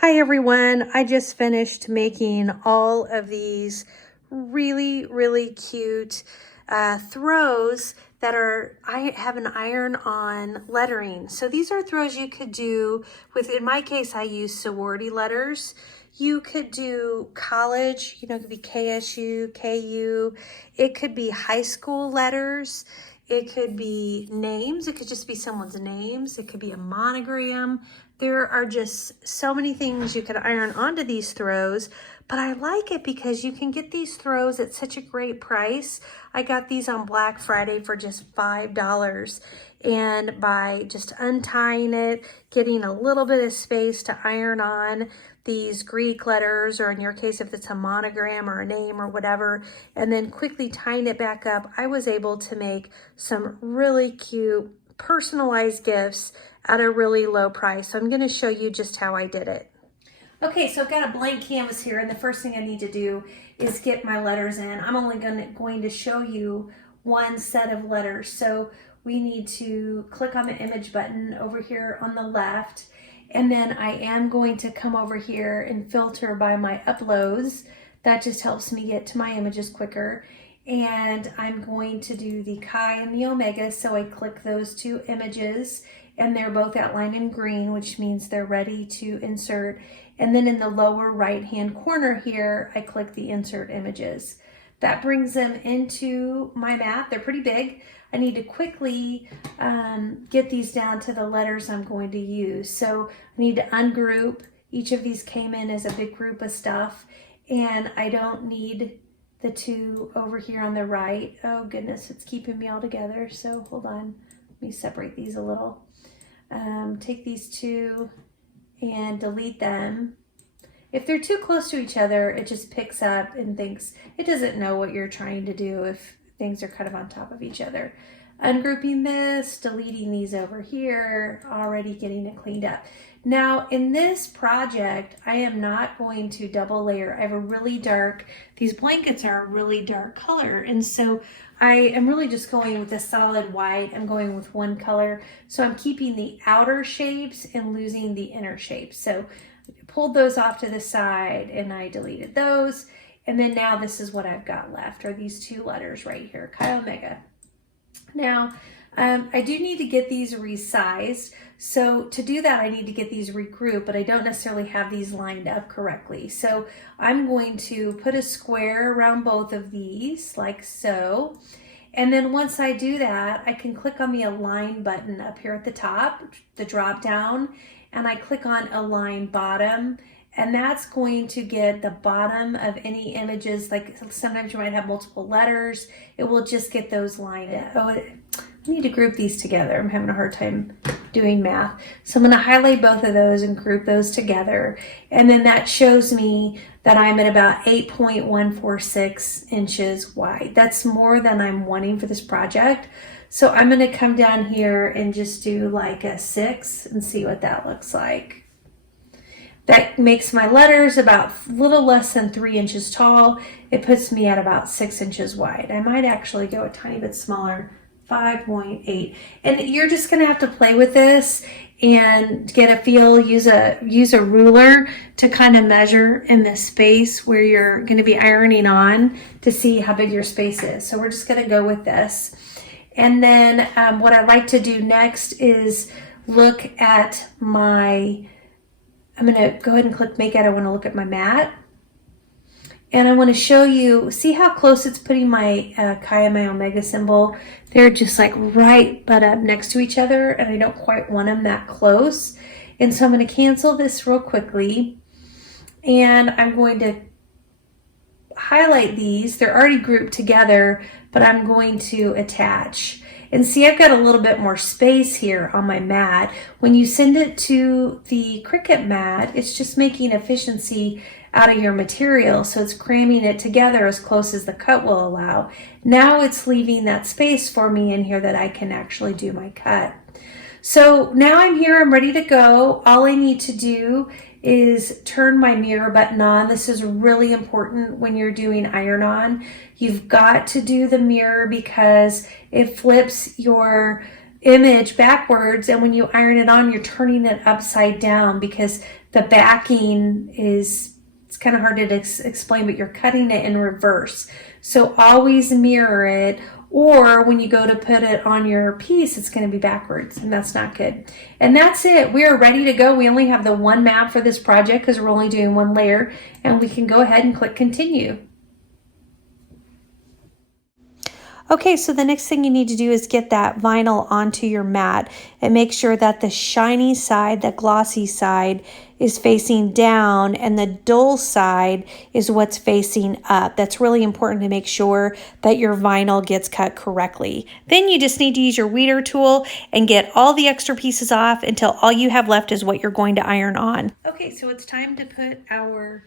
Hi everyone, I just finished making all of these really cute throws that I have an iron-on lettering. So these are throws you could do with, in my case, I use sorority letters. You could do college, it could be KSU, KU. It could be high school letters. It could be names. It could just be someone's names. It could be a monogram. There are just so many things you could iron onto these throws, but I like it because you can get these throws at such a great price. I got these on Black Friday for just $5, and by just untying it, getting a little bit of space to iron on these Greek letters, or in your case, if it's a monogram or a name or whatever, and then quickly tying it back up, I was able to make some really cute personalized gifts at a really low price. So I'm going to show you just how I did it. Okay, so I've got a blank canvas here, and the first thing I need to do is get my letters in. I'm only going to show you one set of letters. So we need to click on the image button over here on the left, and then I am going to come over here and filter by my uploads. That just helps me get to my images quicker. And I'm going to do the chi and the omega, so I click those two images, and they're both outlined in green, which means they're ready to insert. And then in the lower right-hand corner here, I click the insert images. That brings them into my mat. They're pretty big. I need to quickly get these down to the letters I'm going to use. So I need to ungroup. Each of these came in as a big group of stuff, and I don't need the two over here on the right. Oh goodness, it's keeping me all together. So hold on, let me separate these a little. Take these two and delete them. If they're too close to each other, it just picks up and thinks, it doesn't know what you're trying to do if things are kind of on top of each other. Ungrouping this, deleting these over here, already getting it cleaned up. Now in this project, I am not going to double layer. I have a really dark, these blankets are a really dark color, and so I am really just going with a solid white. I'm going with one color. So I'm keeping the outer shapes and losing the inner shapes. So I pulled those off to the side and I deleted those. And then now this is what I've got left, are these two letters right here, chi omega. Now, I do need to get these resized. So to do that, I need to get these regrouped, but I don't necessarily have these lined up correctly. So I'm going to put a square around both of these like so. And then once I do that, I can click on the align button up here at the top, the drop down, and I click on align bottom. And that's going to get the bottom of any images. Like sometimes you might have multiple letters. It will just get those lined up. Oh, I need to group these together. I'm having a hard time doing math. So I'm going to highlight both of those and group those together. And then that shows me that I'm at about 8.146 inches wide. That's more than I'm wanting for this project. So I'm going to come down here and just do like a 6 and see what that looks like. That makes my letters about a little less than 3 inches tall. It puts me at about 6 inches wide. I might actually go a tiny bit smaller, 5.8. And you're just gonna have to play with this and get a feel, use a ruler to kind of measure in the space where you're gonna be ironing on to see how big your space is. So we're just gonna go with this. And then what I like to do next is look at I'm going to go ahead and click Make It. I want to look at my mat. And I want to show you, see how close it's putting my chi and my omega symbol? They're just like right butt up next to each other, and I don't quite want them that close. And so I'm going to cancel this real quickly. And I'm going to highlight these. They're already grouped together, but I'm going to attach. And see, I've got a little bit more space here on my mat. When you send it to the Cricut mat, it's just making efficiency out of your material. So it's cramming it together as close as the cut will allow. Now it's leaving that space for me in here that I can actually do my cut. So now I'm here, I'm ready to go. All I need to do is turn my mirror button on. This is really important when you're doing iron on. You've got to do the mirror because it flips your image backwards, and when you iron it on, you're turning it upside down because the backing is, it's kind of hard to explain, but you're cutting it in reverse. So always mirror it, or when you go to put it on your piece, it's going to be backwards, and that's not good. And that's it. We are ready to go. We only have the one map for this project because we're only doing one layer, and we can go ahead and click continue. Okay, so the next thing you need to do is get that vinyl onto your mat and make sure that the shiny side, the glossy side, is facing down and the dull side is what's facing up. That's really important to make sure that your vinyl gets cut correctly. Then you just need to use your weeder tool and get all the extra pieces off until all you have left is what you're going to iron on. Okay, so it's time to put our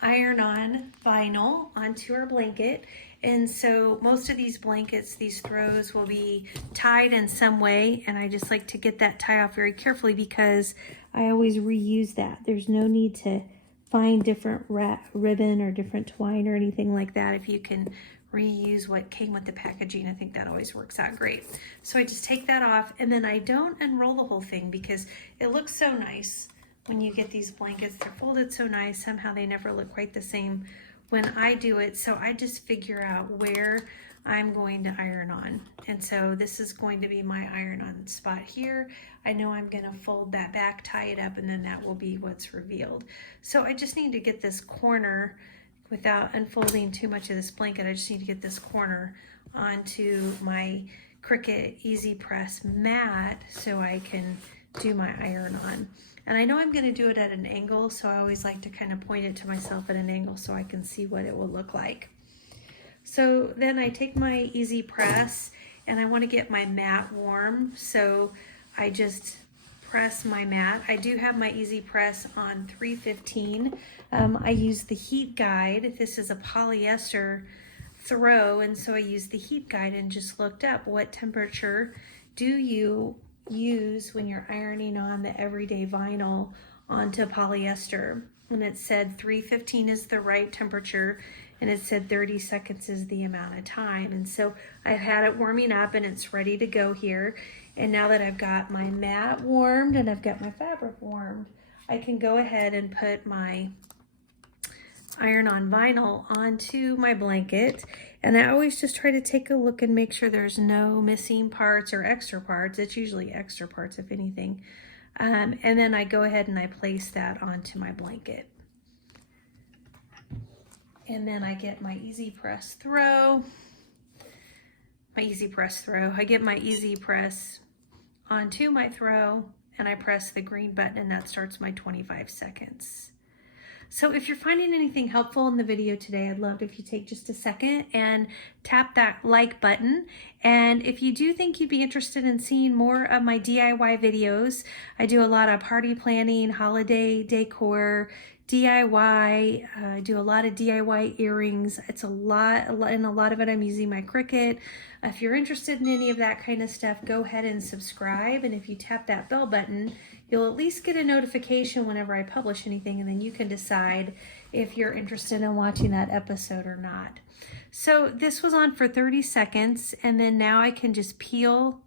iron-on vinyl onto our blanket. And so most of these blankets, these throws will be tied in some way, and I just like to get that tie off very carefully because I always reuse that. There's no need to find different ribbon or different twine or anything like that. If you can reuse what came with the packaging, I think that always works out great. So I just take that off, and then I don't unroll the whole thing because it looks so nice when you get these blankets. They're folded so nice. Somehow they never look quite the same when I do it. So I just figure out where I'm going to iron on. And so this is going to be my iron on spot here. I know I'm going to fold that back, tie it up, and then that will be what's revealed. So I just need to get this corner, without unfolding too much of this blanket, I just need to get this corner onto my Cricut Easy Press mat so I can do my iron on. And I know I'm going to do it at an angle, so I always like to kind of point it to myself at an angle so I can see what it will look like. So then I take my Easy Press and I want to get my mat warm, so I just press my mat. I do have my Easy Press on 315. I use the heat guide. This is a polyester throw, and so I used the heat guide and just looked up what temperature do you use when you're ironing on the everyday vinyl onto polyester, and it said 315 is the right temperature, and it said 30 seconds is the amount of time. And so I've had it warming up and it's ready to go here. And now that I've got my mat warmed and I've got my fabric warmed, I can go ahead and put my iron-on vinyl onto my blanket. And I always just try to take a look and make sure there's no missing parts or extra parts. It's usually extra parts, if anything. And then I go ahead and I place that onto my blanket. And then I get my Easy Press throw. I get my Easy Press onto my throw, and I press the green button, and that starts my 25 seconds. So if you're finding anything helpful in the video today, I'd love if you take just a second and tap that like button. And if you do think you'd be interested in seeing more of my DIY videos, I do a lot of party planning, holiday decor, DIY. I do a lot of DIY earrings. It's a lot, and a lot of it I'm using my Cricut. If you're interested in any of that kind of stuff, go ahead and subscribe. And if you tap that bell button, you'll at least get a notification whenever I publish anything, and then you can decide if you're interested in watching that episode or not. So this was on for 30 seconds, and then now I can just peel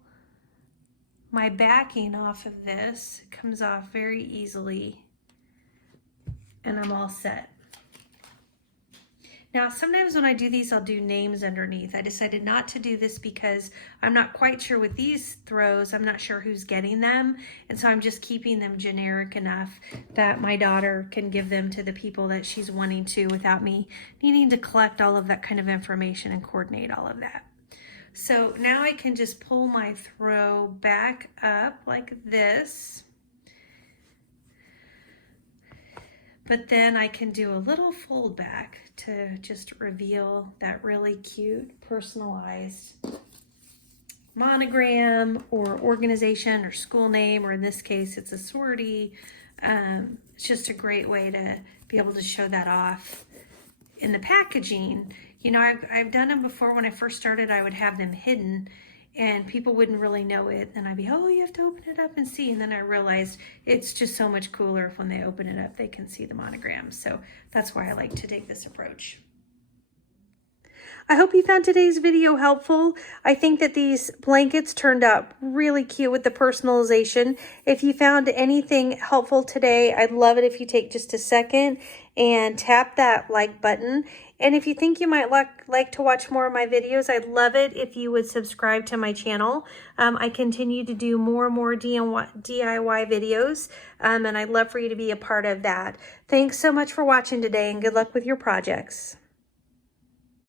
my backing off of this. It comes off very easily, and I'm all set. Now, sometimes when I do these, I'll do names underneath. I decided not to do this because I'm not quite sure with these throws, I'm not sure who's getting them. And so I'm just keeping them generic enough that my daughter can give them to the people that she's wanting to without me needing to collect all of that kind of information and coordinate all of that. So now I can just pull my throw back up like this. But then I can do a little fold back to just reveal that really cute personalized monogram or organization or school name, or in this case, it's a sorority. It's just a great way to be able to show that off in the packaging. You know, I've done them before. When I first started, I would have them hidden and people wouldn't really know it. And I'd be, oh, you have to open it up and see. And then I realized it's just so much cooler if when they open it up, they can see the monogram. So that's why I like to take this approach. I hope you found today's video helpful. I think that these blankets turned out really cute with the personalization. If you found anything helpful today, I'd love it if you take just a second and tap that like button. And if you think you might like to watch more of my videos, I'd love it if you would subscribe to my channel. I continue to do more and more DIY videos, and I'd love for you to be a part of that. Thanks so much for watching today, and good luck with your projects.